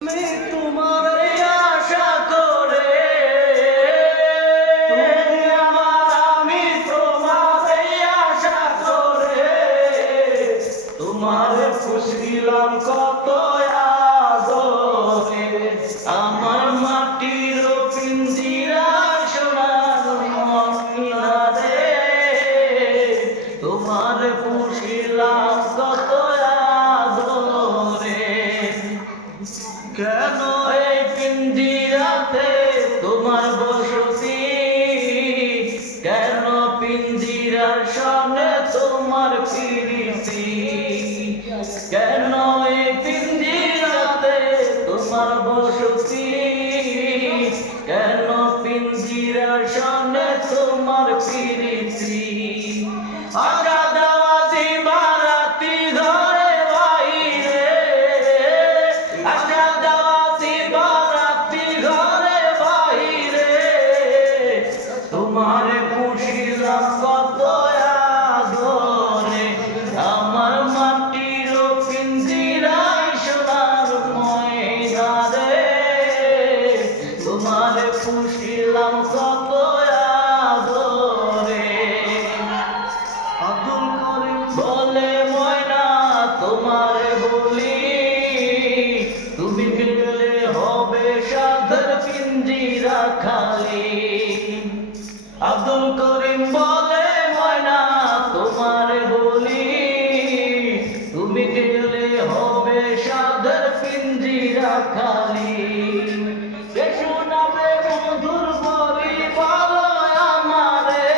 আমি তোমার আশা করে তুমি আমার, আমি তোমার আশা করে তোমার খুশিলাম কত আদরে আমার মাটির পিঞ্জিরা সোনার ময়না রে তোমার খুশিলাম কত আদরে। কেন এই পিঞ্জিরাতে তোমার বসতি, কেন পিঞ্জিরার সামনে তোমার প্রীতি, কেন এই পিঞ্জিরাতে তোমার বসতি, কেন পিঞ্জিরার সামনে তোমার প্রীতি। আশা দেওয়া দিবা রাতি ঘরে বাইরে, আশা দেওয়া দিবা রাতি ঘরে বাইরে তোমার পুষিলাম কত আদরে আমার মাটির পিঞ্জিরায় সোনার ময়না রে তোমার পুষিলাম কত আদরে। আব্দুল করিম বলে ময়না তোমার বলি, তুমি গেলে হবে সাধের পিঞ্জিরা খালি। আব্দুল করিম বলে ময়না তোমার বলি, তুমি গেলে হবে সাধের পিঞ্জিরা খালি। কে শোনাবে মধুর বলি বলো আমারে,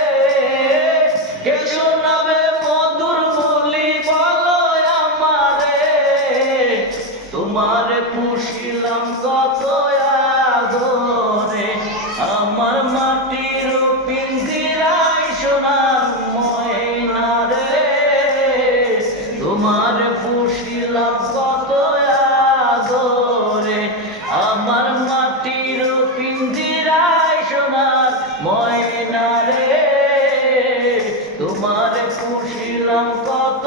কে শোনাবে মধুর বলি বলো আমারে তোমার পুষিলাম কত আদরে আমার মাটির পিঞ্জিরায় সোনার ময়না রে তোমার পুষিলাম কত আদরে আমার মাটির পিঞ্জিরায় সোনার ময়না রে তোমার পুষিলাম কত